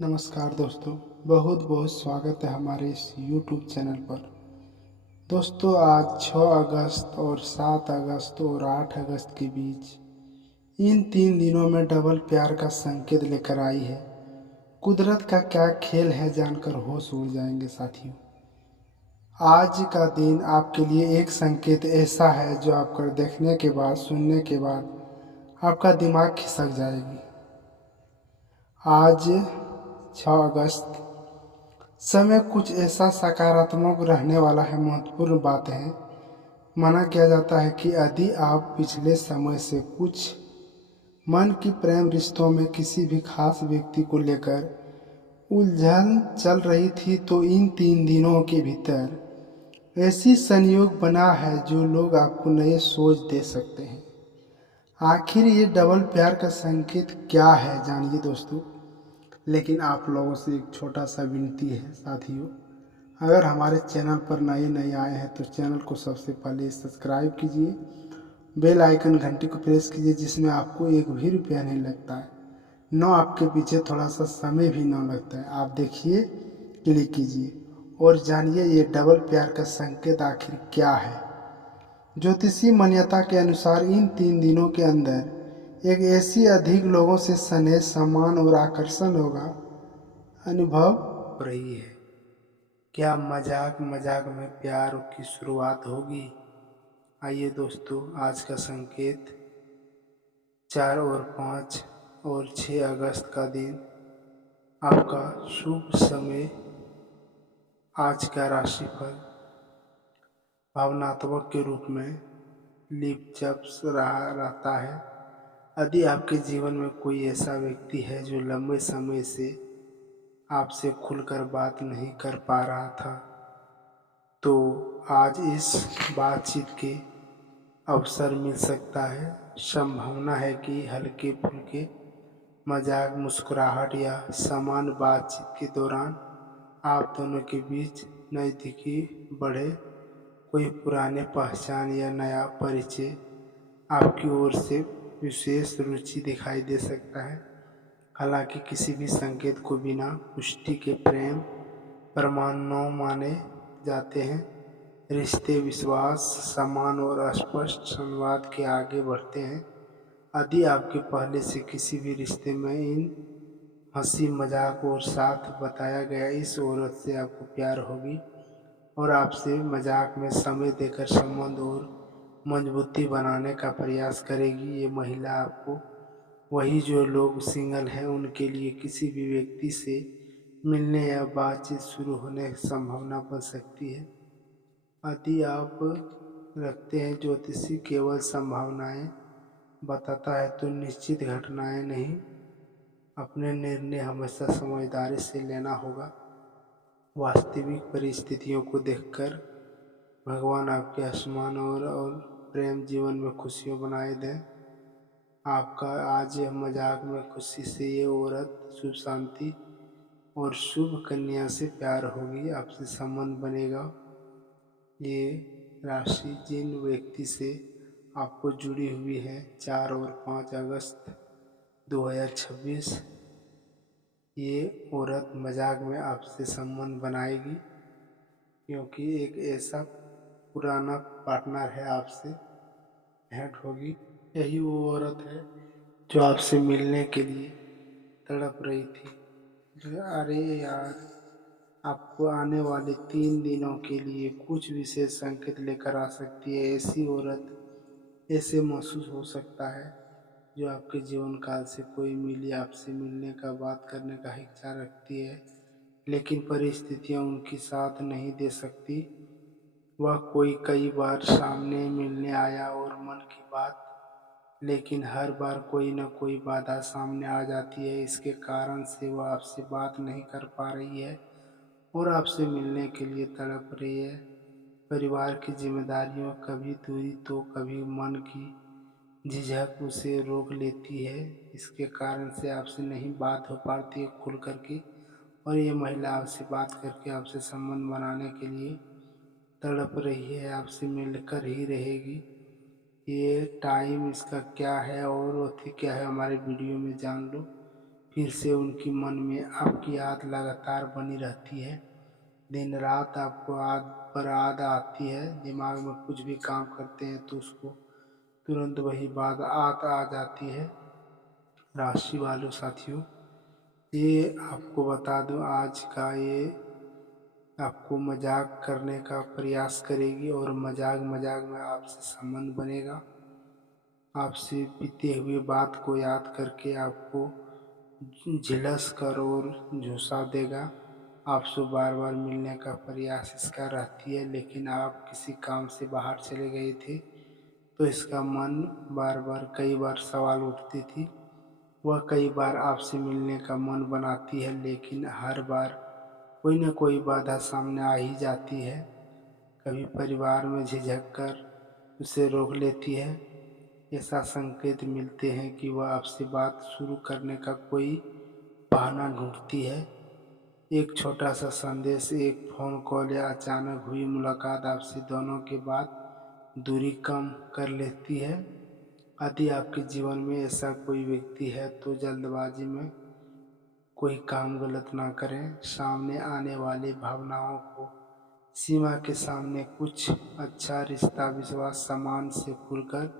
नमस्कार दोस्तों, बहुत बहुत स्वागत है हमारे इस YouTube चैनल पर। दोस्तों, आज 6 अगस्त और 7 अगस्त और 8 अगस्त के बीच इन 3 दिनों में डबल प्यार का संकेत लेकर आई है। कुदरत का क्या खेल है जानकर होश उड़ जाएंगे साथियों। आज का दिन आपके लिए एक संकेत ऐसा है जो आपको देखने के बाद, सुनने के बाद आपका दिमाग खिसक जाएगी। आज 6 अगस्त समय कुछ ऐसा सकारात्मक रहने वाला है। महत्वपूर्ण बात है, माना किया जाता है कि यदि आप पिछले समय से कुछ मन की प्रेम रिश्तों में किसी भी खास व्यक्ति को लेकर उलझन चल रही थी, तो इन 3 दिनों के भीतर ऐसी संयोग बना है जो लोग आपको नए सोच दे सकते हैं। आखिर ये डबल प्यार का संकेत क्या है, जानिए दोस्तों। लेकिन आप लोगों से एक छोटा सा विनती है साथियों, अगर हमारे चैनल पर नए नए आए हैं तो चैनल को सबसे पहले सब्सक्राइब कीजिए, बेल आइकन घंटी को प्रेस कीजिए, जिसमें आपको एक भी रुपया नहीं लगता है, न आपके पीछे थोड़ा सा समय भी न लगता है। आप देखिए, क्लिक कीजिए और जानिए ये डबल प्यार का संकेत आखिर क्या है। ज्योतिषीय मान्यता के अनुसार इन 3 दिनों के अंदर एक ऐसी अधिक लोगों से स्नेह, सम्मान और आकर्षण होगा अनुभव हो रही है। क्या मजाक मजाक में प्यार की शुरुआत होगी? आइए दोस्तों, आज का संकेत 4 और 5 और 6 अगस्त का दिन आपका शुभ समय। आज का राशिफल भावनात्मक के रूप में लिपचप्स रहता है। यदि आपके जीवन में कोई ऐसा व्यक्ति है जो लंबे समय से आपसे खुलकर बात नहीं कर पा रहा था, तो आज इस बातचीत के अवसर मिल सकता है। संभावना है कि हल्के फुल्के मजाक, मुस्कुराहट या सामान्य बातचीत के दौरान आप दोनों के बीच नज़दीकी बढ़े। कोई पुराने पहचान या नया परिचय आपकी ओर से विशेष रुचि दिखाई दे सकता है। हालांकि किसी भी संकेत को बिना पुष्टि के प्रेम प्रमाण न माने जाते हैं। रिश्ते विश्वास, सम्मान और स्पष्ट संवाद के आगे बढ़ते हैं। यदि आपके पहले से किसी भी रिश्ते में इन हंसी मजाक और साथ बताया गया इस औरत से आपको प्यार होगी और आपसे मजाक में समय देकर संबंध और मजबूती बनाने का प्रयास करेगी। ये महिला आपको वही जो लोग सिंगल हैं उनके लिए किसी भी व्यक्ति से मिलने या बातचीत शुरू होने की संभावना बन सकती है। यदि आप रखते हैं ज्योतिषी केवल संभावनाएं बताता है, तो निश्चित घटनाएं नहीं। अपने निर्णय हमेशा समझदारी से लेना होगा। वास्तविक परिस्थितियों को देखकर भगवान आपके आसमान और प्रेम जीवन में खुशियाँ बनाए दें। आपका आज यह मजाक में खुशी से ये औरत शुभ शांति और शुभ कन्या से प्यार होगी, आपसे संबंध बनेगा। ये राशि जिन व्यक्ति से आपको जुड़ी हुई है 4 और 5 अगस्त 2026, ये औरत मजाक में आपसे संबंध बनाएगी, क्योंकि एक ऐसा पुराना पार्टनर है, आपसे भेंट होगी। यही वो औरत है जो आपसे मिलने के लिए तड़प रही थी। अरे यार, आपको आने वाले 3 दिनों के लिए कुछ विशेष संकेत लेकर आ सकती है। ऐसी औरत ऐसे महसूस हो सकता है जो आपके जीवन काल से कोई मिली आपसे मिलने का, बात करने का इच्छा रखती है, लेकिन परिस्थितियां उनकी साथ नहीं दे सकती। वह कोई कई बार सामने मिलने आया और मन की बात, लेकिन हर बार कोई न कोई बाधा सामने आ जाती है। इसके कारण से वह आपसे बात नहीं कर पा रही है और आपसे मिलने के लिए तड़प रही है। परिवार की जिम्मेदारियों, कभी दूरी तो कभी मन की झिझक उसे रोक लेती है। इसके कारण से आपसे नहीं बात हो पाती है खुल करके, और ये महिला आपसे बात करके आपसे संबंध बनाने के लिए तड़प रही है, आपसे मिलकर ही रहेगी। ये टाइम इसका क्या है और अथी क्या है, हमारे वीडियो में जान लो। फिर से उनकी मन में आपकी याद लगातार बनी रहती है। दिन रात आपको याद पर याद आती है। दिमाग में कुछ भी काम करते हैं तो उसको तुरंत वही बात आ जाती है। राशि वालों साथियों, ये आपको बता दूं, आज का ये आपको मजाक करने का प्रयास करेगी और मजाक मजाक में आपसे संबंध बनेगा। आपसे बीते हुए बात को याद करके आपको झिलस कर और झुंसा देगा। आपसे बार बार मिलने का प्रयास इसका रहती है, लेकिन आप किसी काम से बाहर चले गए थे तो इसका मन बार बार कई बार सवाल उठती थी। वह कई बार आपसे मिलने का मन बनाती है, लेकिन हर बार कोई न कोई बाधा सामने आ ही जाती है। कभी परिवार में झिझक कर उसे रोक लेती है। ऐसा संकेत मिलते हैं कि वह आपसे बात शुरू करने का कोई बहाना ढूंढती है। एक छोटा सा संदेश, एक फ़ोन कॉल या अचानक हुई मुलाकात आपसे दोनों के बाद दूरी कम कर लेती है। यदि आपके जीवन में ऐसा कोई व्यक्ति है तो जल्दबाजी में कोई काम गलत ना करें। सामने आने वाली भावनाओं को सीमा के सामने कुछ अच्छा रिश्ता विश्वास सम्मान से खुलकर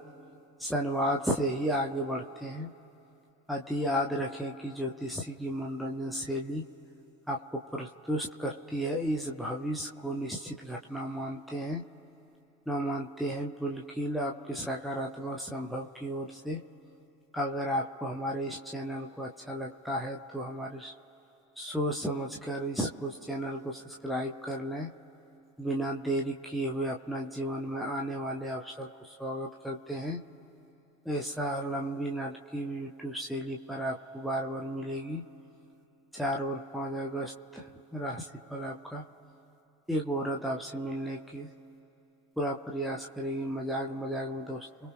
संवाद से ही आगे बढ़ते हैं। यदि याद रखें कि ज्योतिषी की मनोरंजन शैली आपको प्रस्तुत करती है, इस भविष्य को निश्चित घटना मानते हैं, बिल्कुल आपके सकारात्मक संभव की ओर से। अगर आपको हमारे इस चैनल को अच्छा लगता है तो हमारे सोच समझकर इसको चैनल को सब्सक्राइब कर लें। बिना देरी किए हुए अपना जीवन में आने वाले अवसर को स्वागत करते हैं। ऐसा लंबी नाटकीय यूट्यूब शैली पर आपको बार बार मिलेगी। 4 और 5 अगस्त राशिफल आपका। एक औरत आपसे मिलने की पूरा प्रयास करेगी। मजाक मजाक में दोस्तों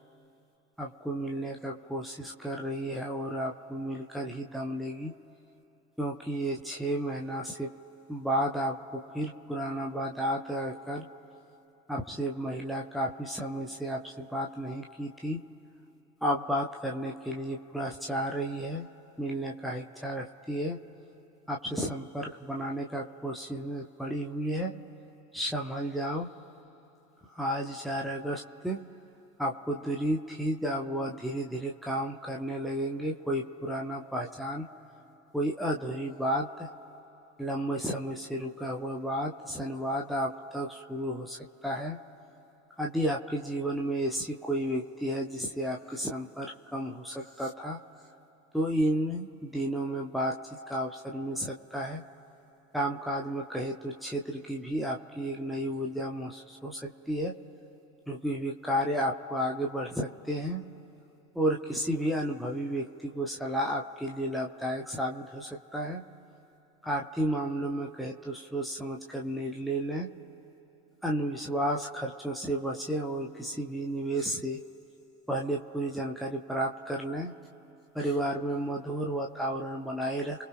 आपको मिलने का कोशिश कर रही है और आपको मिलकर ही दम लेगी, क्योंकि ये 6 महीना से बाद आपको फिर पुराना बात आकर आपसे महिला काफ़ी समय से आपसे बात नहीं की थी। आप बात करने के लिए पूरा चाह रही है, मिलने का इच्छा रखती है, आपसे संपर्क बनाने का कोशिश में पड़ी हुई है। संभल जाओ। आज 4 अगस्त आपको दूरी थी, जब वह धीरे धीरे काम करने लगेंगे। कोई पुराना पहचान, कोई अधूरी बात, लंबे समय से रुका हुआ बात, संवाद आप तक शुरू हो सकता है। यदि आपके जीवन में ऐसी कोई व्यक्ति है जिससे आपके संपर्क कम हो सकता था, तो इन दिनों में बातचीत का अवसर मिल सकता है। कामकाज में कहे तो क्षेत्र की भी आपकी एक नई ऊर्जा महसूस हो सकती है। रुके हुए कार्य आपको आगे बढ़ सकते हैं और किसी भी अनुभवी व्यक्ति को सलाह आपके लिए लाभदायक साबित हो सकता है। आर्थिक मामलों में कहे तो सोच समझकर निर्णय लें। अनविश्वास खर्चों से बचें और किसी भी निवेश से पहले पूरी जानकारी प्राप्त कर लें। परिवार में मधुर वातावरण बनाए रख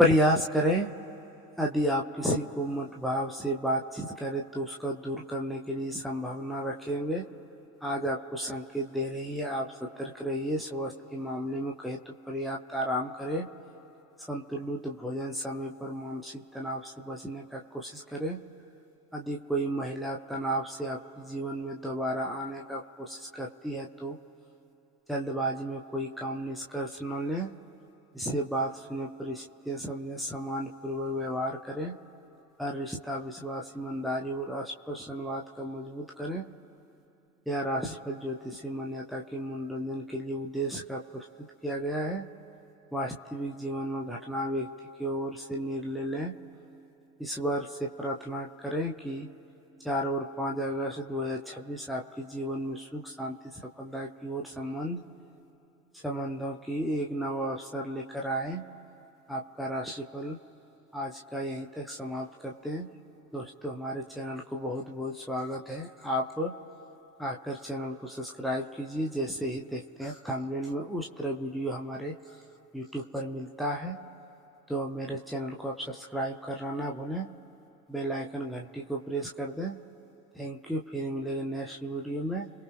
प्रयास करें। यदि आप किसी को मतभाव से बातचीत करें तो उसका दूर करने के लिए संभावना रखेंगे। आज आपको संकेत दे रही है, आप सतर्क रहिए। स्वास्थ्य के मामले में कहे तो पर्याप्त आराम करें, संतुलित भोजन, समय पर मानसिक तनाव से बचने का कोशिश करें। यदि कोई महिला तनाव से आपके जीवन में दोबारा आने का कोशिश करती है तो जल्दबाजी में कोई काम निष्कर्ष न लें। इससे बात सुने, परिस्थितियाँ समझें, सम्मानपूर्वक व्यवहार करें। हर रिश्ता विश्वास, ईमानदारी और स्पष्ट संवाद का मजबूत करें। यह राशिफल ज्योतिषीय मान्यता के मनोरंजन के लिए उद्देश्य का प्रस्तुत किया गया है। वास्तविक जीवन में घटना व्यक्ति की ओर से निर्णय लें। ईश्वर से प्रार्थना करें कि 4 और 5 अगस्त 2026 आपके जीवन में सुख, शांति, सफलता की ओर संबंधों की एक नवा अवसर लेकर आए। आपका राशिफल आज का यहीं तक समाप्त करते हैं। दोस्तों, हमारे चैनल को बहुत बहुत स्वागत है। आप आकर चैनल को सब्सक्राइब कीजिए। जैसे ही देखते हैं थंबनेल में उस तरह वीडियो हमारे यूट्यूब पर मिलता है, तो मेरे चैनल को आप सब्सक्राइब करना ना भूलें। बेल आइकन घंटी को प्रेस कर दें। Thank you. फिर मिलेंगे नेक्स्ट वीडियो में।